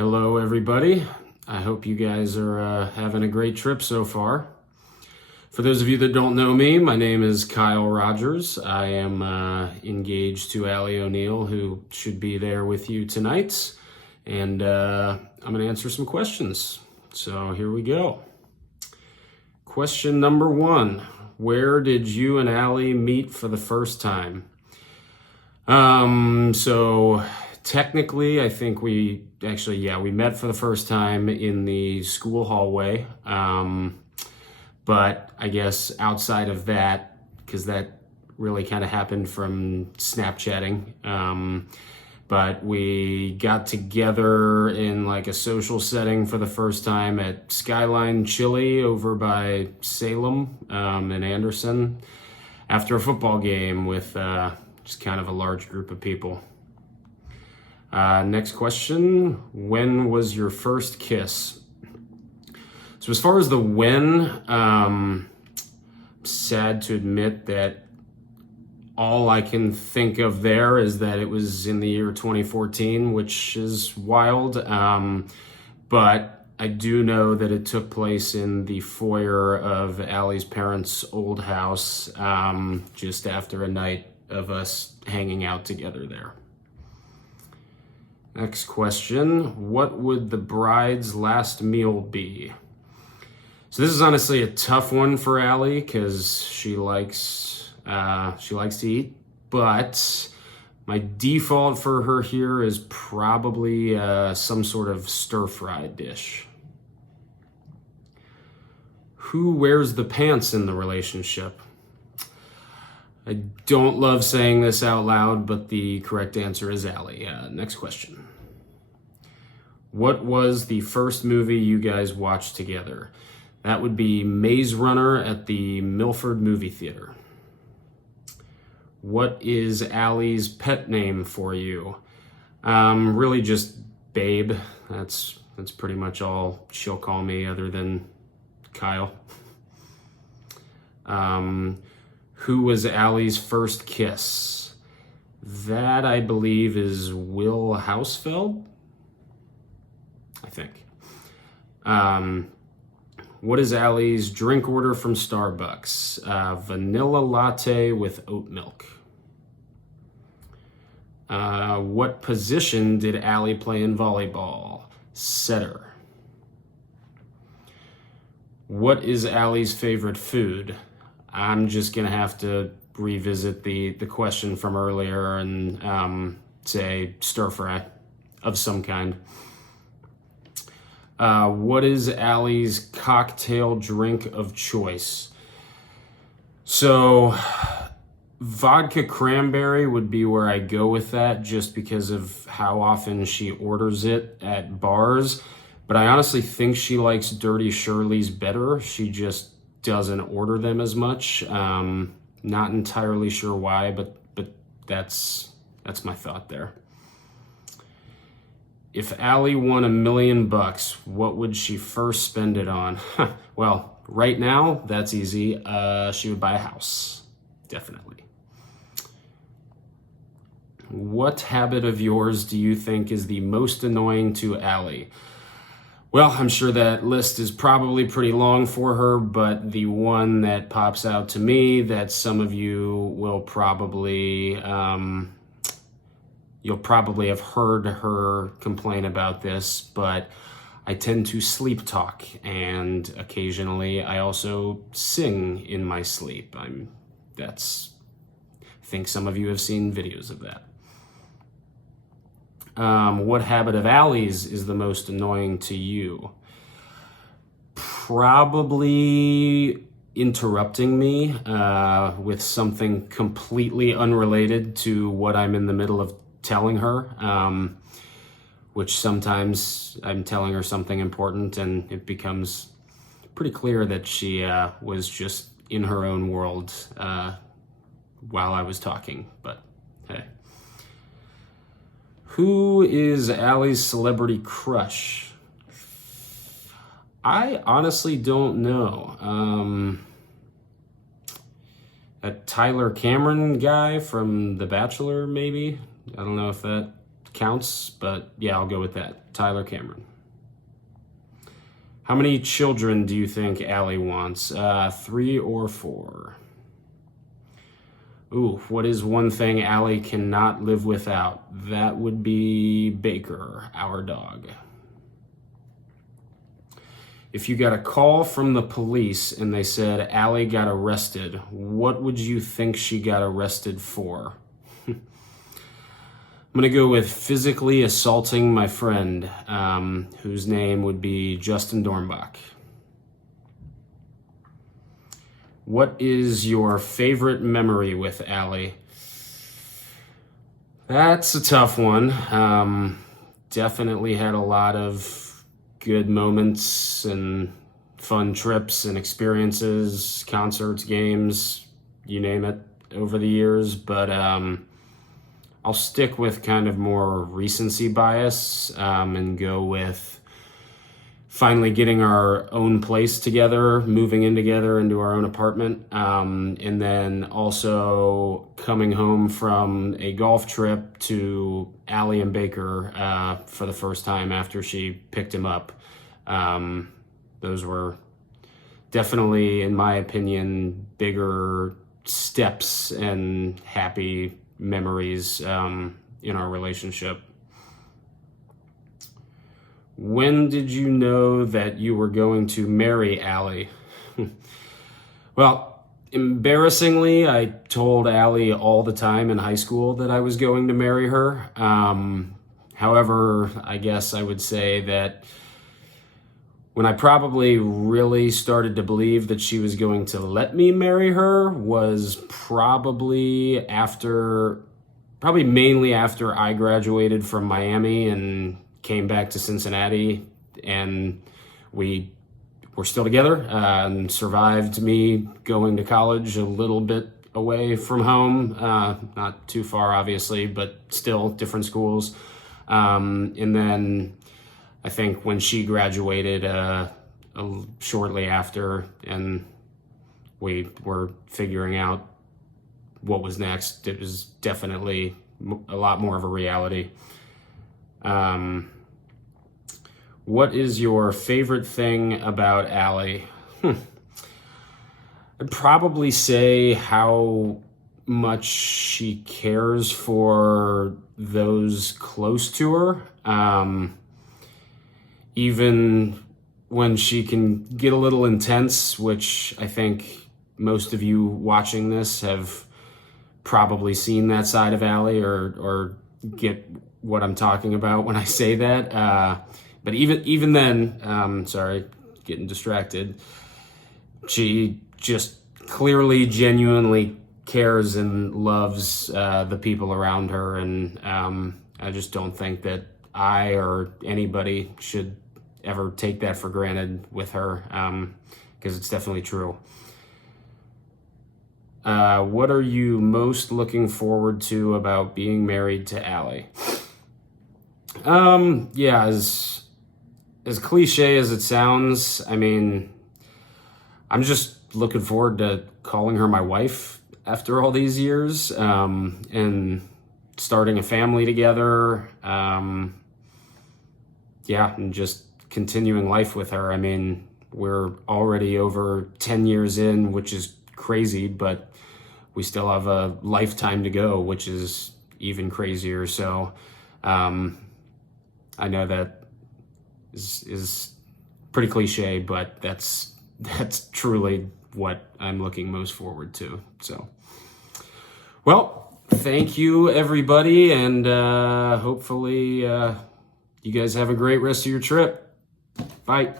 Hello, everybody. I hope you guys are having a great trip so far. For those of you that don't know me, my name is Kyle Rogers. I am engaged to Allie O'Neill, who should be there with you tonight. And I'm going to answer some questions. So here we go. Question number 1. Where did you and Allie meet for the first time? So technically, I think we met for the first time in the school hallway. But I guess outside of that, because that really kind of happened from Snapchatting. But we got together in like a social setting for the first time at Skyline Chili over by Salem and Anderson after a football game with just kind of a large group of people. Next question. When was your first kiss? So as far as the when, sad to admit that all I can think of there is that it was in the year 2014, which is wild. But I do know that it took place in the foyer of Allie's parents' old house, just after a night of us hanging out together there. Next question. What would the bride's last meal be? So this is honestly a tough one for Allie because she likes to eat, but my default for her here is probably some sort of stir-fried dish. Who wears the pants in the relationship? I don't love saying this out loud, but the correct answer is Allie. Next question. What was the first movie you guys watched together? That would be Maze Runner at the Milford Movie Theater. What is Allie's pet name for you? Really just Babe. That's pretty much all she'll call me other than Kyle. Who was Allie's first kiss? That, I believe, is Will Hausfeld, I think. What is Allie's drink order from Starbucks? Vanilla latte with oat milk. What position did Allie play in volleyball? Setter. What is Allie's favorite food? I'm just gonna have to revisit the question from earlier and say stir fry of some kind. What is Allie's cocktail drink of choice? So vodka cranberry would be where I go with that just because of how often she orders it at bars. But I honestly think she likes Dirty Shirley's better. She just doesn't order them as much. Not entirely sure why, but that's my thought there. If Allie won $1 million, what would she first spend it on? Well, right now, that's easy. She would buy a house, definitely. What habit of yours do you think is the most annoying to Allie? Well, I'm sure that list is probably pretty long for her, but the one that pops out to me that some of you will probably, you'll probably have heard her complain about this, but I tend to sleep talk, and occasionally I also sing in my sleep. I think some of you have seen videos of that. What habit of Allie's is the most annoying to you? Probably interrupting me with something completely unrelated to what I'm in the middle of telling her, which sometimes I'm telling her something important and it becomes pretty clear that she was just in her own world while I was talking, but hey. Who is Allie's celebrity crush? I honestly don't know. That Tyler Cameron guy from The Bachelor, maybe? I don't know if that counts, but yeah, I'll go with that. Tyler Cameron. How many children do you think Allie wants? 3 or 4? Ooh, what is one thing Allie cannot live without? That would be Baker, our dog. If you got a call from the police and they said Allie got arrested, what would you think she got arrested for? I'm going to go with physically assaulting my friend, whose name would be Justin Dornbach. What is your favorite memory with Allie? That's a tough one. Definitely had a lot of good moments and fun trips and experiences, concerts, games, you name it, over the years. But I'll stick with kind of more recency bias and go with finally getting our own place together, moving in together into our own apartment, and then also coming home from a golf trip to Allie and Baker for the first time after she picked him up. Those were definitely, in my opinion, bigger steps and happy memories in our relationship. When did you know that you were going to marry Allie? Well, embarrassingly, I told Allie all the time in high school that I was going to marry her. However, I guess I would say that when I probably really started to believe that she was going to let me marry her was probably mainly after I graduated from Miami and came back to Cincinnati, and we were still together and survived me going to college a little bit away from home, not too far obviously, but still different schools. And then I think when she graduated shortly after, and we were figuring out what was next, it was definitely a lot more of a reality. What is your favorite thing about Allie? I'd probably say how much she cares for those close to her. Even when she can get a little intense, which I think most of you watching this have probably seen that side of Allie or get what I'm talking about when I say that. But even then, sorry, getting distracted, she just clearly, genuinely cares and loves the people around her. And I just don't think that I or anybody should ever take that for granted with her, because it's definitely true. What are you most looking forward to about being married to Allie? Yeah, as cliche as it sounds, I mean, I'm just looking forward to calling her my wife after all these years, and starting a family together. Yeah, and just continuing life with her. I mean, we're already over 10 years in, which is crazy, but we still have a lifetime to go, which is even crazier. So I know that is pretty cliche, but that's truly what I'm looking most forward to. So, well, thank you everybody, and hopefully you guys have a great rest of your trip. Bye.